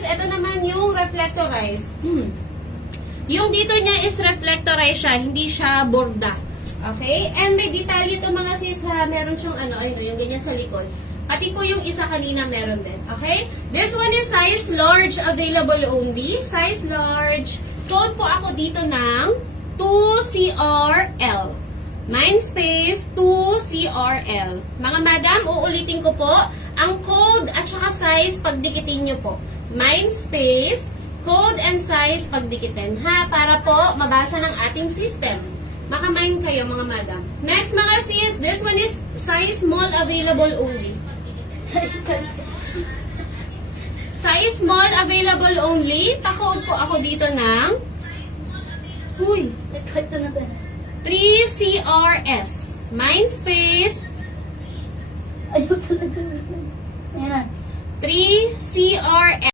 sis, ito naman yung reflectorized. Yung dito niya is reflectorized siya, hindi siya borda. Okay? And may detalye ito mga sis ha. Meron siyang yung ganyan sa likod. Pati po yung isa kanina meron din. Okay? This one is size large, available only. Size large. Code po ako dito ng 2CRL. Mindspace 2CRL. Mga madam, uulitin ko po. Ang code at saka size, pagdikitin nyo po. Mindspace, code and size, pagdikitin. Ha? Para po mabasa ng ating system. Makamind kayo mga madam. Next mga sis, this one is size small, available only. Size small, available only. Pa-code po ako dito ng 3CRS. Mindspace. Ayaw talaga. Ayan na. 3CRS.